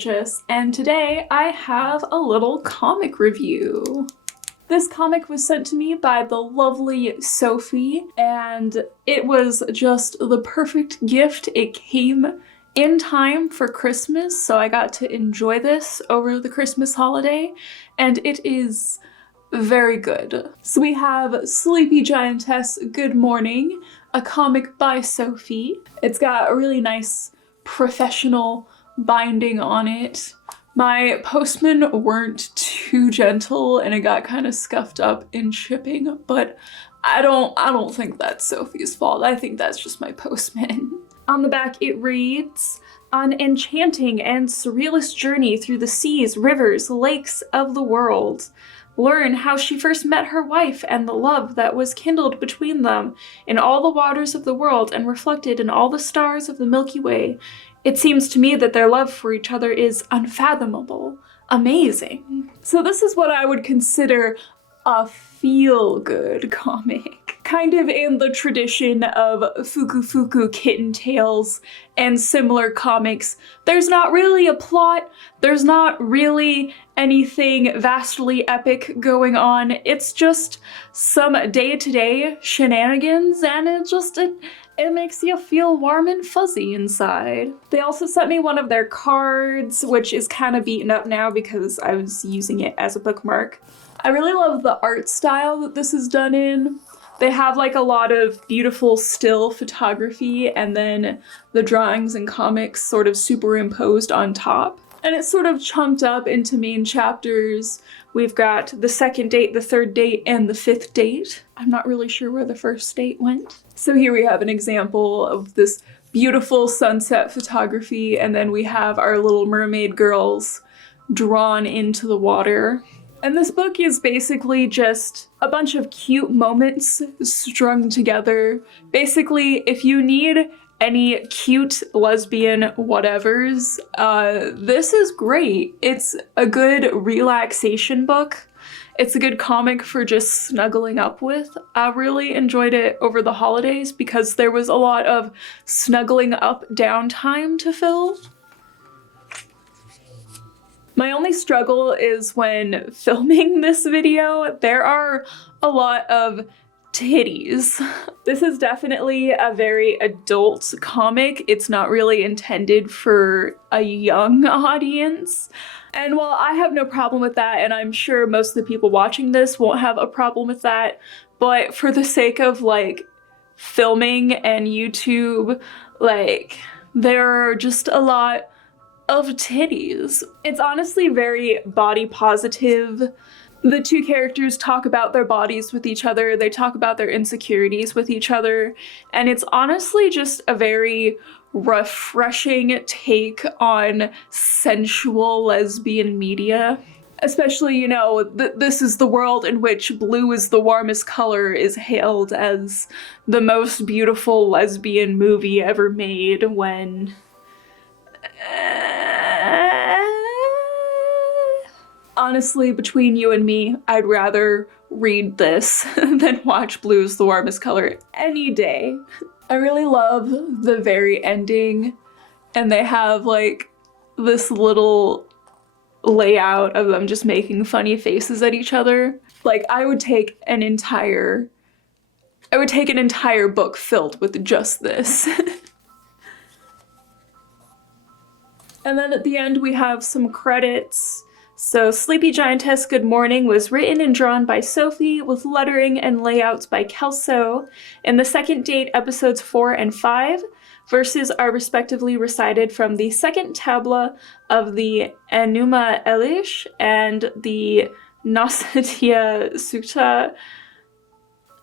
Giantess, and today I have a little comic review. This comic was sent to me by the lovely Sophie, and it was just the perfect gift. It came in time for Christmas, so I got to enjoy this over the Christmas holiday, and it is very good. So we have Sleepy Giantess Good Morning, a comic by Sophie. It's got a really nice professional binding on it. My postmen weren't too gentle and it got kind of scuffed up in shipping, but I don't think that's Sophie's fault. I think that's just my postman. On the back it reads, "An enchanting and surrealist journey through the seas, rivers, lakes of the world. Learn how she first met her wife and the love that was kindled between them in all the waters of the world and reflected in all the stars of the Milky Way. It seems to me that their love for each other is unfathomable, amazing." So this is what I would consider a feel-good comic. Kind of in the tradition of Fuku Fuku Kitten Tales and similar comics. There's not really a plot, there's not really anything vastly epic going on. It's just some day-to-day shenanigans, and it makes you feel warm and fuzzy inside. They also sent me one of their cards, which is kind of beaten up now because I was using it as a bookmark. I really love the art style that this is done in. They have like a lot of beautiful still photography and then the drawings and comics sort of superimposed on top. And it's sort of chunked up into main chapters. We've got the second date, the third date, and the fifth date. I'm not really sure where the first date went. So here we have an example of this beautiful sunset photography, and then we have our little mermaid girls drawn into the water. And this book is basically just a bunch of cute moments strung together. Basically, if you need any cute lesbian whatevers, this is great. It's a good relaxation book. It's a good comic for just snuggling up with. I really enjoyed it over the holidays because there was a lot of snuggling up downtime to fill. My only struggle is when filming this video, there are a lot of titties. This is definitely a very adult comic. It's not really intended for a young audience. And while I have no problem with that, and I'm sure most of the people watching this won't have a problem with that, but for the sake of like filming and YouTube, like there are just a lot of titties. It's honestly very body positive. The two characters talk about their bodies with each other, they talk about their insecurities with each other, and it's honestly just a very refreshing take on sensual lesbian media. Especially, you know, this is the world in which blue is the warmest color is hailed as the most beautiful lesbian movie ever made when honestly, between you and me, I'd rather read this than watch Blue is the Warmest Color any day. I really love the very ending, and they have like this little layout of them just making funny faces at each other. Like I would take an entire book filled with just this. And then at the end we have some credits. So Sleepy Giantess Good Morning was written and drawn by Sophie with lettering and layouts by Kelso. In the second date, episodes 4 and 5, verses are respectively recited from the second tabla of the Enuma Elish and the Nasatya Sutta.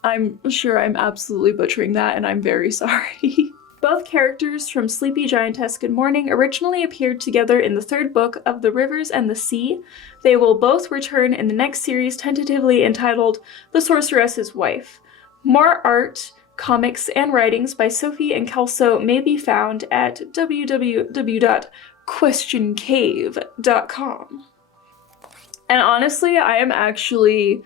I'm sure I'm absolutely butchering that and I'm very sorry. Both characters from Sleepy Giantess Good Morning originally appeared together in the third book of The Rivers and the Sea. They will both return in the next series, tentatively entitled The Sorceress's Wife. More art, comics, and writings by Sophie and Kelso may be found at www.questioncave.com. And honestly, I am actually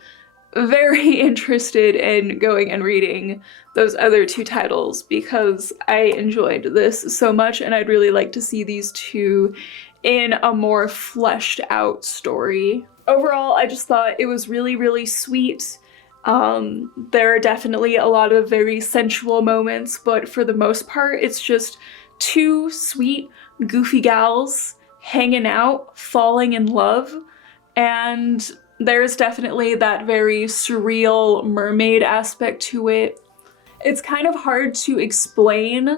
very interested in going and reading those other two titles because I enjoyed this so much and I'd really like to see these two in a more fleshed out story. Overall, I just thought it was really, really sweet. There are definitely a lot of very sensual moments, but for the most part, it's just two sweet, goofy gals hanging out, falling in love, and there's definitely that very surreal mermaid aspect to it. It's kind of hard to explain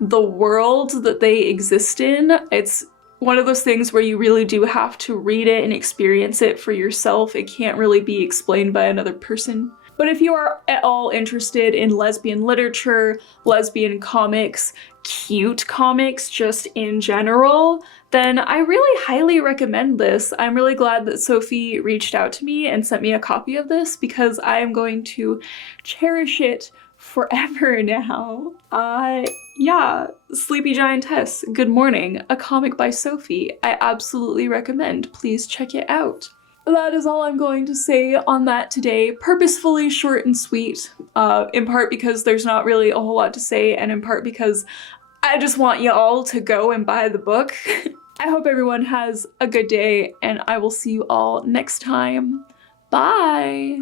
the world that they exist in. It's one of those things where you really do have to read it and experience it for yourself. It can't really be explained by another person. But if you are at all interested in lesbian literature, lesbian comics, cute comics just in general, then I really highly recommend this. I'm really glad that Sophie reached out to me and sent me a copy of this because I am going to cherish it forever now. Yeah, Sleepy Giantess, Good Morning, a comic by Sophie. I absolutely recommend. Please check it out. That is all I'm going to say on that today. Purposefully short and sweet, in part because there's not really a whole lot to say, and in part because I just want you all to go and buy the book. I hope everyone has a good day, and I will see you all next time. Bye!